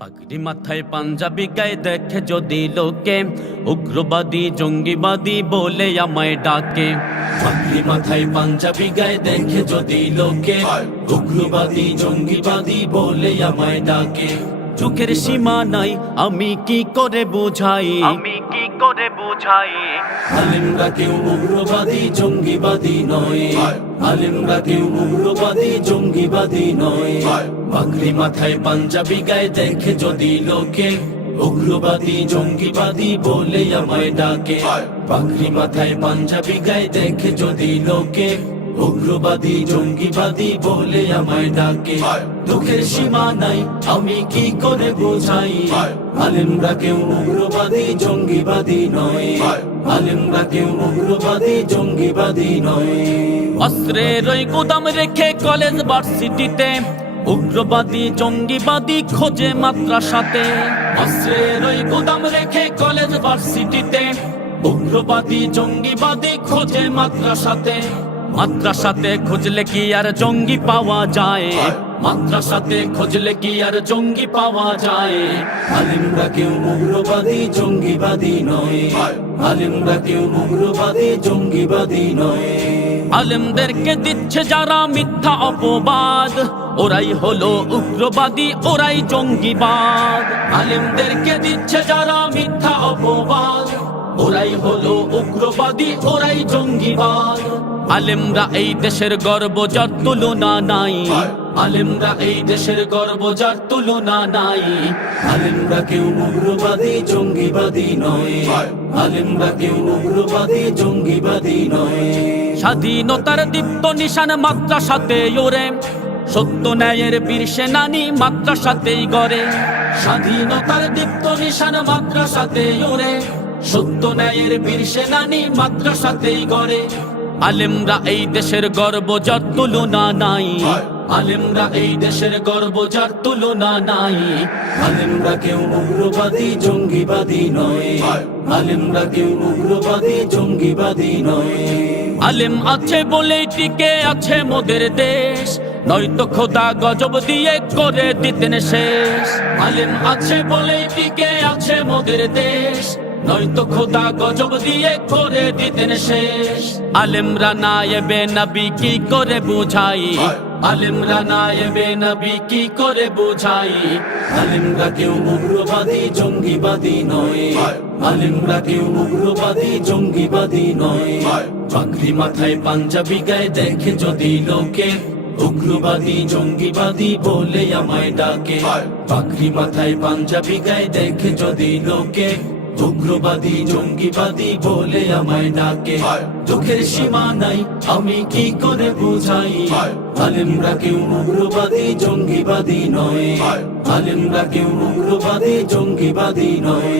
পাগড়ি মাথায় পাঞ্জাবি গায়ে দেখে যদি লোকে, উগ্রবাদী জঙ্গিবাদী বলে আমায় ডাকে। পাগড়ি মাথায় পাঞ্জাবি গায়ে দেখে যদি লোকে, উগ্রবাদী জঙ্গিবাদী বলে আমায় ডাকে। চোখের সীমা নাই আমি কি করে বুঝাই, আলেমরা কেউ উগ্রবাদী জঙ্গিবাদী নয়, আলেমরা কেউ উগ্রবাদী জঙ্গিবাদী নয়। পাগড়ি মাথায় পাঞ্জাবি গায়ে দেখে যদি লোকে, উগ্রবাদী জঙ্গিবাদী বলে আমায় ডাকে। পাগড়ি মাথায় পাঞ্জাবি গায়ে দেখে যদি লোকে, উগ্রবাদী জঙ্গিবাদী বলে আমায় ডাকে। দুঃখের সীমা নাই আমি কি করে বোঝাই, আলেমরা কেউ উগ্রবাদী জঙ্গিবাদী নয়, আলেমরা কেউ উগ্রবাদী জঙ্গিবাদী নয়। অস্ত্রের ওই গুদাম রেখে কলেজ ভার্সিটিতে, উগ্রবাদী জঙ্গিবাদী খোঁজে মাদ্রাসাতে। অস্ত্রের ওই গুদাম রেখে কলেজ ভার্সিটিতে, উগ্রবাদী জঙ্গিবাদী খোঁজে মাদ্রাসাতে। মাদ্রাসাতে খুঁজলে কি আর জঙ্গি পাওয়া যায়, মাদ্রাসাতে খুঁজলে কি আর জঙ্গি পাওয়া যায়। আলেমরা কেউ উগ্রবাদী জঙ্গিবাদী নয়, আলেমরা কেউ উগ্রবাদী জঙ্গিবাদী নয়। আলেমদেরকে দিচ্ছে যারা মিথ্যা অপবাদ, ওরাই হলো উগ্রবাদী ওরাই জঙ্গিবাদ। আলেমদেরকে দিচ্ছে যারা মিথ্যা অপবাদ, ওরাই হলো উগ্রবাদী ওরাই জঙ্গিবাদ। আলেমরা এই দেশের গর্ব যার তুলনা নাই, আলেমরা এই দেশের গর্ব যার তুলনা নাই। আলেমরা কেউ উগ্রবাদী জঙ্গিবাদী নয়, আলেমরা কেউ উগ্রবাদী জঙ্গিবাদী নয়। স্বাধীনতার দীপ্ত নিশান মাদ্রাসাতে ওরে, সত্য ন্যায়ের বীর সেনানী মাদ্রাসাতেই গড়ে। স্বাধীনতার দীপ্ত নিশান মাদ্রাসাতে ওরে, সত্য ন্যায়ের বীর সেনানী মাদ্রাসাতেই গড়ে। আলেমরা এই দেশের গর্ব যার তুলনা নাই, আলেমরা এই দেশের গর্ব যার তুলনা নাই। আলেমরা কেউ উগ্রবাদী জঙ্গিবাদী নয়, আলেমরা কেউ উগ্রবাদী জঙ্গিবাদী নয়। আলেম আছে বলেই টিকে আছে মোদের দেশ, নয়তো খোদা গজব দিয়ে করে দিতেন শেষ। আলেম আছে বলেই টিকে আছে মোদের দেশ, নয়তো খোদা গজব দিয়ে করে দিতেন শেষ। আলেমরা নায়েবে নবী কি করে বুঝাই, আলেমরা নায়েবে নবী কি করে বুঝাই। আলেমরা কেউ উগ্রবাদী জঙ্গিবাদী নয়, আলেমরা কেউ উগ্রবাদী জঙ্গিবাদী নয়। পাগড়ি মাথায় পাঞ্জাবি গায়ে দেখে যদি লোকে, উগ্রবাদী জঙ্গিবাদী বলে আমায় ডাকে। পাগড়ি মাথায় পাঞ্জাবি গায়ে দেখে যদি লোকে, উগ্রবাদী জঙ্গিবাদী বলে আমায় ডাকে। দুঃখের সীমা নাই আমি কি করে বুঝাই, আলেমরা কেউ উগ্রবাদী জঙ্গিবাদী নয়, আলেমরা কেউ উগ্রবাদী জঙ্গিবাদী নয়।